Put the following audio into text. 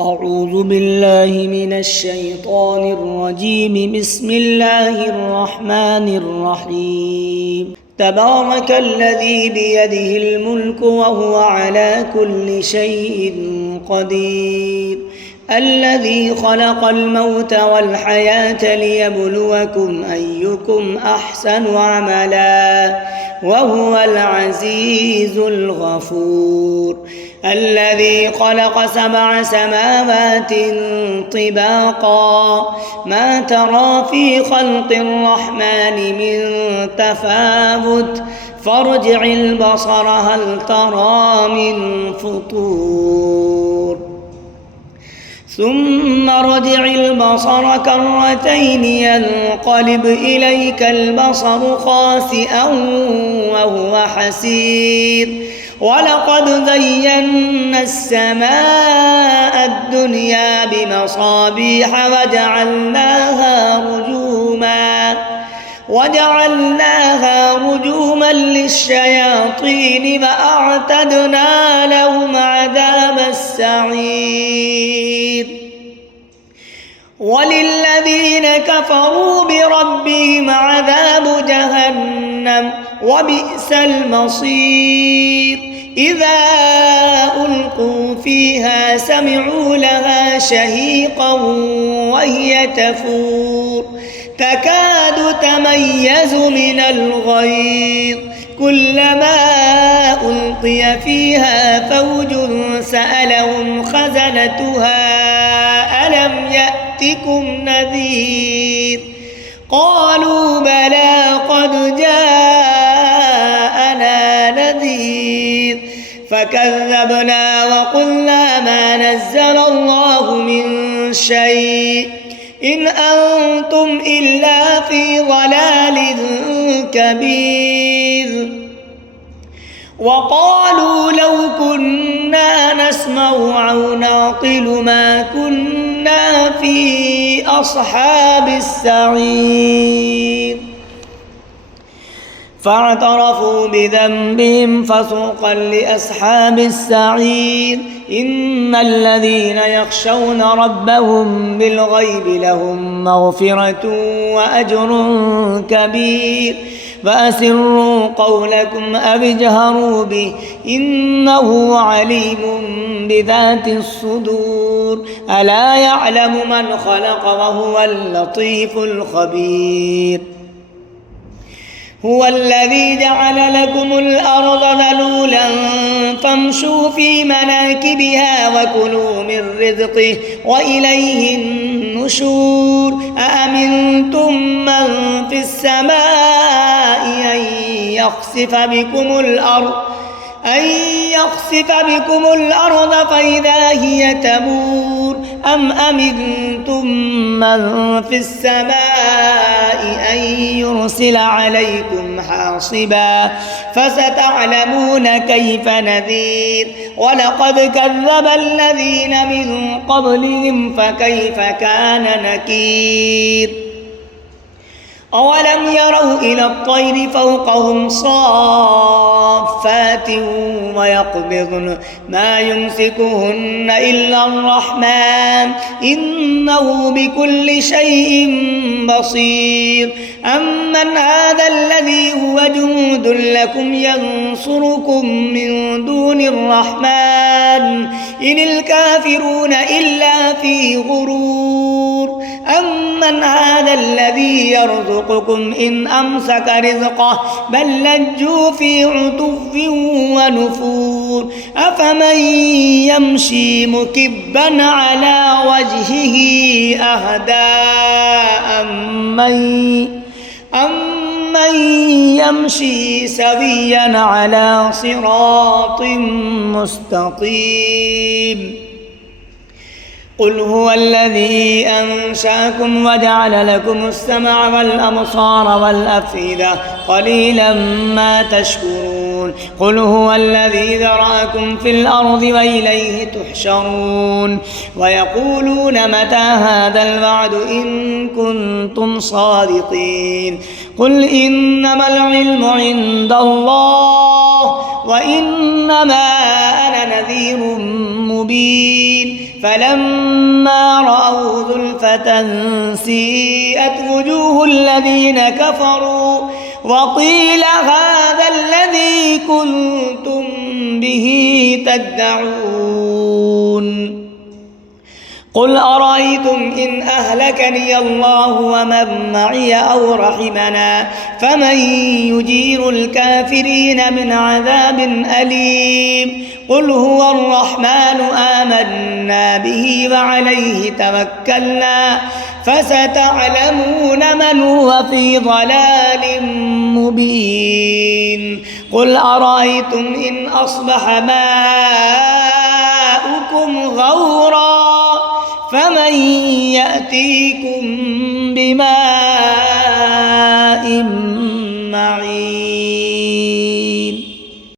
أعوذ بالله من الشيطان الرجيم. بسم الله الرحمن الرحيم. تبارك الذي بيده الملك وهو على كل شيء قدير، الذي خلق الموت والحياة ليبلوكم أيكم أحسن عملا وهو العزيز الغفور، الذي خلق 7 سماوات طباقا ما ترى في خلق الرحمن من تفاوت فارجع البصر هل ترى من فطور ثم ارجع البصر كرتين ينقلب إليك البصر خاسئا وهو حسير، ولقد زينا السماء الدنيا بمصابيح وجعلناها رجوما للشياطين وأعتدنا لهم عذاب السعير. وللذين كفروا بربهم عذاب جهنم وبئس المصير. إذا ألقوا فيها سمعوا لها شهيقا وهي تفور تكاد تميز من الغيظ، كلما ألقي فيها فوج سألهم خزنتها ألم يأتكم نذير، قالوا بلى قد جاءنا نذير فكذبنا وقلنا ما نزل الله من شيء إن أنتم إلا في ضلال كبير. وقالوا لو كنا نسمع أو نعقل ما كنا في أصحاب السعير، فاعترفوا بذنبهم فسوقا لأصحاب السعير. إن الذين يخشون ربهم بالغيب لهم مغفرة وأجر كبير. فأسروا قولكم أو اجهروا به إنه عليم بذات الصدور. ألا يعلم من خلق وهو اللطيف الخبير. هو الذي جعل لكم الأرض ذلولا فامشوا في مناكبها وكلوا من رزقه وإليه النشور. أأمنتم من في السماء أن يخسف بكم الأرض فإذا هي تمور، أم أمنتم من في السماء أن يرسل عليكم حاصبا فستعلمون كيف نذير. ولقد كذب الذين من قبلهم فكيف كان نكير. أولم يروا إلى الطير فوقهم صافات ويقبضن ما يمسكهن إلا الرحمن إنه بكل شيء بصير. أمن هذا الذي هو جند لكم ينصركم من دون الرحمن إن الكافرون إلا في غرور. أمن هذا الذي يرزقكم إن أمسك رزقه بل لجوا في عتو ونفور. أفمن يمشي مكبا على وجهه أهدى أمن يمشي سويا على صراط مستقيم. قل هو الذي أنشأكم وجعل لكم السمع والأبصار والأفئدة قليلا ما تشكرون. قل هو الذي ذرأكم في الأرض وإليه تحشرون. ويقولون متى هذا الوعد إن كنتم صادقين. قل إنما العلم عند الله وإنما أنا نذير مبين. فلما رأوا زلفة سيئت وجوه الذين كفروا وقيل هذا الذي كنتم به تدعون قل أرأيتم إن أهلكني الله ومن معي أو رحمنا فمن يجير الكافرين من عذاب أليم قل هو الرحمن آمنا به وعليه توكلنا فستعلمون من هو في ضلال مبين قل أرأيتم إن أصبح ماؤكم غورا فمن يأتيكم بماء